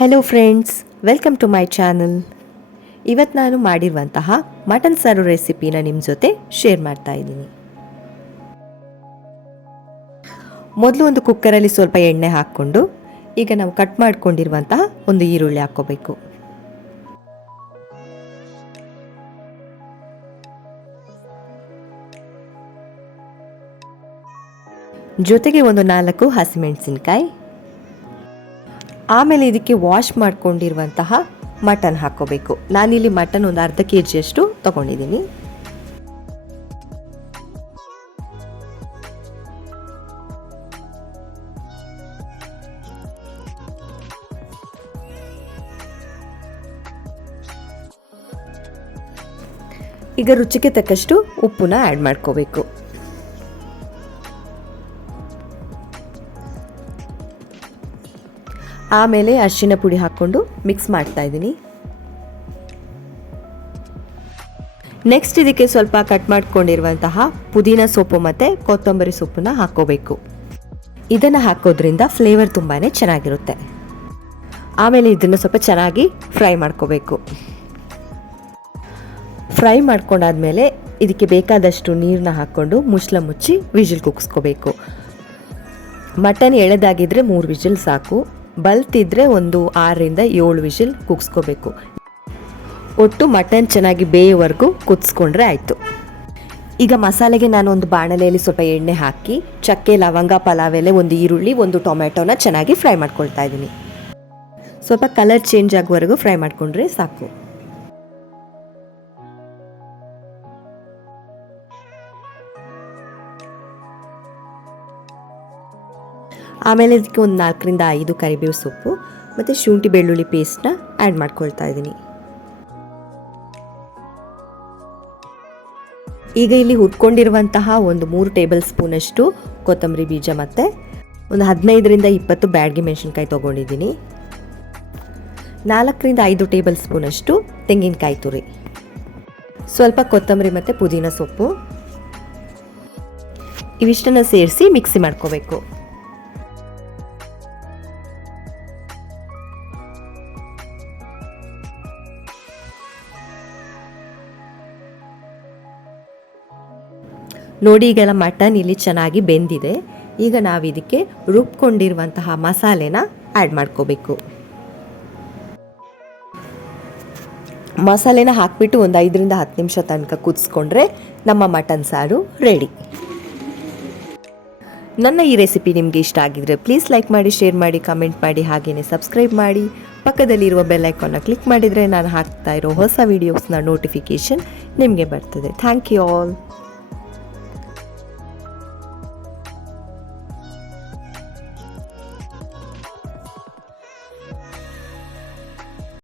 Hello friends welcome to my channel ಇವತ್ತು ನಾನು ಮಾಡಿರುವಂತಹ ಮಟನ್ ಸಾರು ರೆಸಿಪಿನ ನಿಮ್ಮ ಜೊತೆ ಶೇರ್ ಮಾಡ್ತಾ ಇದ್ದೀನಿ. ಮೊದಲು ಒಂದು ಕುಕ್ಕರಲ್ಲಿ ಸ್ವಲ್ಪ ಎಣ್ಣೆ ಹಾಕ್ಕೊಂಡು ಈಗ ನಾವು ಕಟ್ ಮಾಡಿಕೊಂಡಿರುವಂತಹ ಒಂದು ಈರುಳ್ಳಿ ಹಾಕ್ಕೋಬೇಕು. ಜೊತೆಗೆ ಒಂದು ನಾಲ್ಕು ಹಸಿಮೆಣಸಿನ್ಕಾಯಿ ಆಮೇಲೆ ಇದಕ್ಕೆ ವಾಶ್ ಮಾಡ್ಕೊಂಡಿರುವಂತಹ ಮಟನ್ ಹಾಕೋಬೇಕು ನಾನಿಲ್ಲಿ ಮಟನ್ ಒಂದು ಅರ್ಧ ಕೆ ಜಿಯಷ್ಟು ತಗೊಂಡಿದ್ದೀನಿ. ಈಗ ರುಚಿಗೆ ತಕ್ಕಷ್ಟು ಉಪ್ಪನ್ನ ಆ್ಯಡ್ ಮಾಡ್ಕೋಬೇಕು. ಆಮೇಲೆ ಅರಿಶಿನ ಪುಡಿ ಹಾಕ್ಕೊಂಡು ಮಿಕ್ಸ್ ಮಾಡ್ತಾ ಇದ್ದೀನಿ. ನೆಕ್ಸ್ಟ್ ಇದಕ್ಕೆ ಸ್ವಲ್ಪ ಕಟ್ ಮಾಡ್ಕೊಂಡಿರುವಂತಹ ಪುದೀನ ಸೊಪ್ಪು ಮತ್ತು ಕೊತ್ತಂಬರಿ ಸೊಪ್ಪನ್ನ ಹಾಕ್ಕೋಬೇಕು ಇದನ್ನು ಹಾಕೋದ್ರಿಂದ ಫ್ಲೇವರ್ ತುಂಬಾ ಚೆನ್ನಾಗಿರುತ್ತೆ. ಆಮೇಲೆ ಇದನ್ನು ಸ್ವಲ್ಪ ಚೆನ್ನಾಗಿ ಫ್ರೈ ಮಾಡ್ಕೋಬೇಕು. ಫ್ರೈ ಮಾಡ್ಕೊಂಡಾದ್ಮೇಲೆ ಇದಕ್ಕೆ ಬೇಕಾದಷ್ಟು ನೀರನ್ನ ಹಾಕ್ಕೊಂಡು ಮುಚ್ಚಲ ಮುಚ್ಚಿ ವಿಜಿಲ್ ಕುಕ್ಸ್ಕೋಬೇಕು ಮಟನ್ ಎಳೆದಾಗಿದ್ರೆ ಮೂರು ವಿಜಿಲ್ ಸಾಕು. ಬಲ್ತಿದ್ರೆ ಒಂದು ಆರರಿಂದ ಏಳು ವಿಷಲ್ ಕುಗ್ಸ್ಕೋಬೇಕು. ಒಟ್ಟು ಮಟನ್ ಚೆನ್ನಾಗಿ ಬೇಯೋವರೆಗೂ ಕುದಿಸ್ಕೊಂಡ್ರೆ ಆಯಿತು. ಈಗ ಮಸಾಲೆಗೆ ನಾನು ಒಂದು ಬಾಣಲೆಯಲ್ಲಿ ಸ್ವಲ್ಪ ಎಣ್ಣೆ ಹಾಕಿ, ಚಕ್ಕೆ, ಲವಂಗ, ಪಲಾವ್ ಎಲೆ, ಒಂದು ಈರುಳ್ಳಿ, ಒಂದು ಟೊಮೆಟೊನ ಚೆನ್ನಾಗಿ ಫ್ರೈ ಮಾಡ್ಕೊಳ್ತಾ ಇದ್ದೀನಿ. ಸ್ವಲ್ಪ ಕಲರ್ ಚೇಂಜ್ ಆಗುವವರೆಗೂ ಫ್ರೈ ಮಾಡಿಕೊಂಡ್ರೆ ಸಾಕು. ಆಮೇಲೆ ಇದಕ್ಕೆ ಒಂದು ನಾಲ್ಕರಿಂದ ಐದು ಕರಿಬೇವು ಸೊಪ್ಪು, ಮತ್ತು ಶುಂಠಿ ಬೆಳ್ಳುಳ್ಳಿ ಪೇಸ್ಟ್ನ ಆ್ಯಡ್ ಮಾಡ್ಕೊಳ್ತಾ ಇದ್ದೀನಿ. ಈಗ ಇಲ್ಲಿ ಹುರ್ಕೊಂಡಿರುವಂತಹ ಒಂದು ಮೂರು ಟೇಬಲ್ ಸ್ಪೂನಷ್ಟು ಕೊತ್ತಂಬರಿ ಬೀಜ ಮತ್ತು ಒಂದು ಹದಿನೈದರಿಂದ ಇಪ್ಪತ್ತು ಬ್ಯಾಡ್ಗೆ ಮೆಣಸಿನ್ಕಾಯಿ ತೊಗೊಂಡಿದ್ದೀನಿ. ನಾಲ್ಕರಿಂದ ಐದು ಟೇಬಲ್ ಸ್ಪೂನಷ್ಟು ತೆಂಗಿನಕಾಯಿ ತುರಿ. ಸ್ವಲ್ಪ ಕೊತ್ತಂಬರಿ ಮತ್ತು ಪುದೀನ ಸೊಪ್ಪು. ಇವಿಷ್ಟನ್ನು ಸೇರಿಸಿ ಮಿಕ್ಸಿ ಮಾಡ್ಕೋಬೇಕು. ನೋಡಿ ಈಗೆಲ್ಲ ಮಟನ್ ಇಲ್ಲಿ ಚೆನ್ನಾಗಿ ಬೆಂದಿದೆ. ಈಗ ನಾವು ಇದಕ್ಕೆ ರುಬ್ಕೊಂಡಿರುವಂತಹ ಮಸಾಲೆನ ಆ್ಯಡ್ ಮಾಡ್ಕೋಬೇಕು. ಮಸಾಲೆನ ಹಾಕ್ಬಿಟ್ಟು ಒಂದು ಐದರಿಂದ ಹತ್ತು ನಿಮಿಷ ತನಕ ಕುದಿಸ್ಕೊಂಡ್ರೆ ನಮ್ಮ ಮಟನ್ ಸಾರು ರೆಡಿ ನನ್ನ ಈ ರೆಸಿಪಿ ನಿಮಗೆ ಇಷ್ಟ ಆಗಿದ್ರೆ ಪ್ಲೀಸ್ ಲೈಕ್ ಮಾಡಿ ಶೇರ್ ಮಾಡಿ ಕಮೆಂಟ್ ಮಾಡಿ ಹಾಗೆಯೇ ಸಬ್ಸ್ಕ್ರೈಬ್ ಮಾಡಿ. ಪಕ್ಕದಲ್ಲಿರುವ ಬೆಲ್ ಐಕಾನ್ನ ಕ್ಲಿಕ್ ಮಾಡಿದರೆ ನಾನು ಹಾಕ್ತಾ ಇರೋ ಹೊಸ ವೀಡಿಯೋಸ್ನ ನೋಟಿಫಿಕೇಷನ್ ನಿಮಗೆ ಬರ್ತದೆ. Thank you all